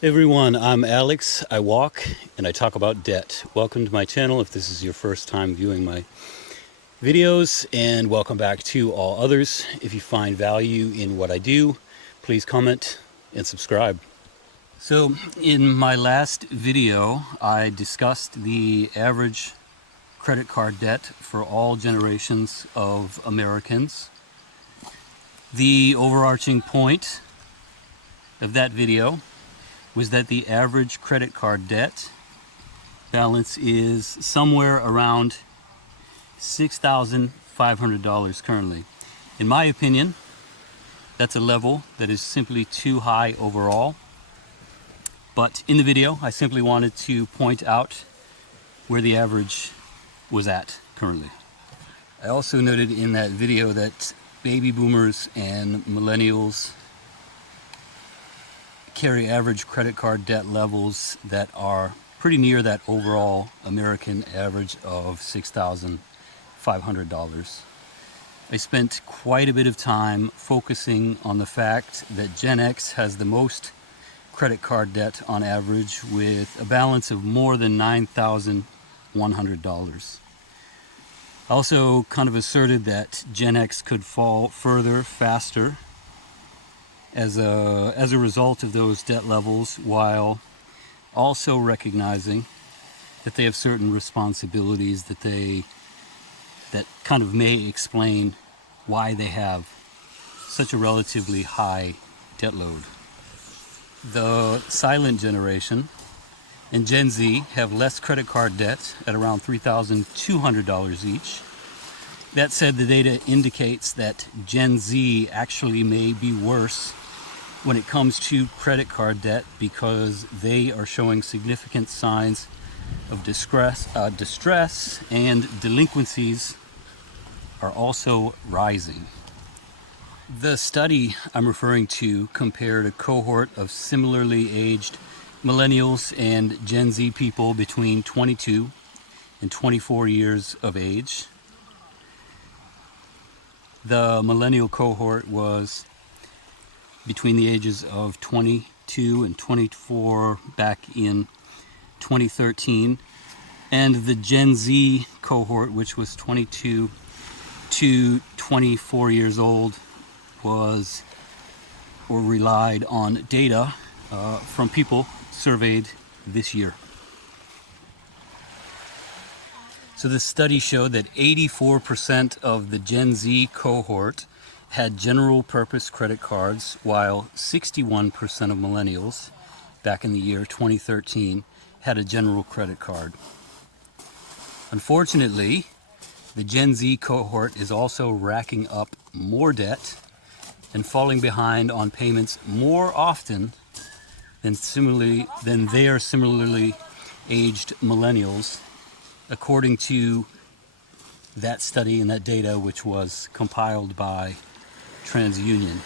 Hey everyone, I'm Alex. I walk and I talk about debt. Welcome to my channel if this is your first time viewing my videos, and welcome back to all others. If you find value in what I do, please comment and subscribe. So in my last video, I discussed the average credit card debt for all generations of Americans. The overarching point of that video was that the average credit card debt balance is somewhere around $6,500 currently. In my opinion, that's a level that is simply too high overall. But in the video, I simply wanted to point out where the average was at currently. I also noted in that video that baby boomers and millennials carry average credit card debt levels that are pretty near that overall American average of $6,500. I spent quite a bit of time focusing on the fact that Gen X has the most credit card debt on average, with a balance of more than $9,100. I also kind of asserted that Gen X could fall further, faster, as a result of those debt levels, while also recognizing that they have certain responsibilities that kind of may explain why they have such a relatively high debt load. The silent generation and Gen Z have less credit card debt at around $3,200 each. That said, the data indicates that Gen Z actually may be worse when it comes to credit card debt, because they are showing significant signs of distress, and delinquencies are also rising. The study I'm referring to compared a cohort of similarly aged millennials and Gen Z people between 22 and 24 years of age. The millennial cohort was between the ages of 22 and 24 back in 2013, and the Gen Z cohort, which was 22 to 24 years old, was or relied on data from people surveyed this year. So this study showed that 84% of the Gen Z cohort had general purpose credit cards, while 61% of millennials back in the year 2013 had a general credit card. Unfortunately, the Gen Z cohort is also racking up more debt and falling behind on payments more often than their similarly aged millennials, according to that study and that data, which was compiled by TransUnion.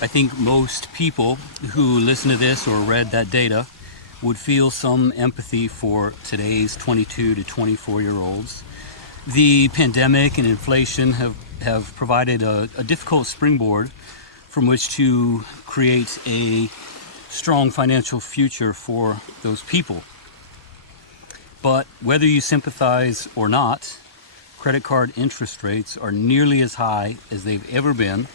I think most people who listen to this or read that data would feel some empathy for today's 22 to 24 year olds. The pandemic and inflation have provided a difficult springboard from which to create a strong financial future for those people. But whether you sympathize or not, credit card interest rates are nearly as high as they've ever been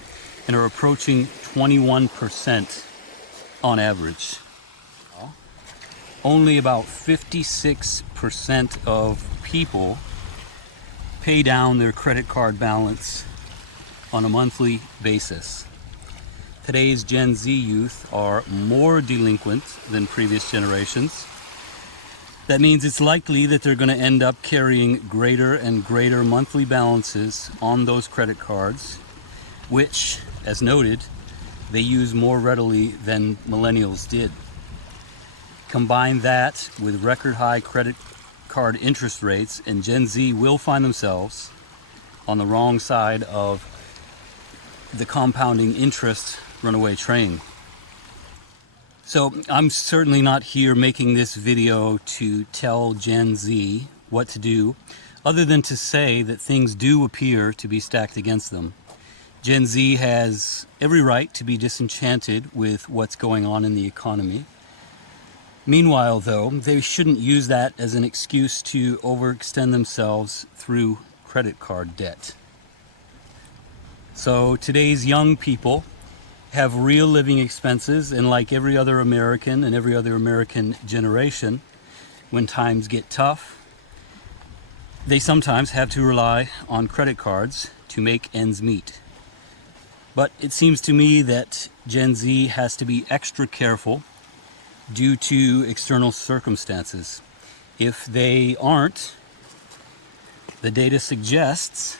and are approaching 21% on average. Only about 56% of people pay down their credit card balance on a monthly basis. Today's Gen Z youth are more delinquent than previous generations. That means it's likely that they're going to end up carrying greater and greater monthly balances on those credit cards, which, as noted, they use more readily than millennials did. Combine that with record high credit card interest rates, and Gen Z will find themselves on the wrong side of the compounding interest runaway train. So I'm certainly not here making this video to tell Gen Z what to do, other than to say that things do appear to be stacked against them. Gen Z has every right to be disenchanted with what's going on in the economy. Meanwhile, though, they shouldn't use that as an excuse to overextend themselves through credit card debt. So today's young people have real living expenses, and like every other American and every other American generation, when times get tough, they sometimes have to rely on credit cards to make ends meet. But it seems to me that Gen Z has to be extra careful due to external circumstances. If they aren't, the data suggests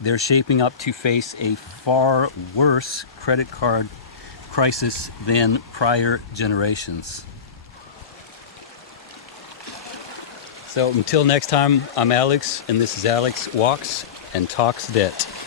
they're shaping up to face a far worse credit card crisis than prior generations. So until next time, I'm Alex, and this is Alex Walks and Talks Debt.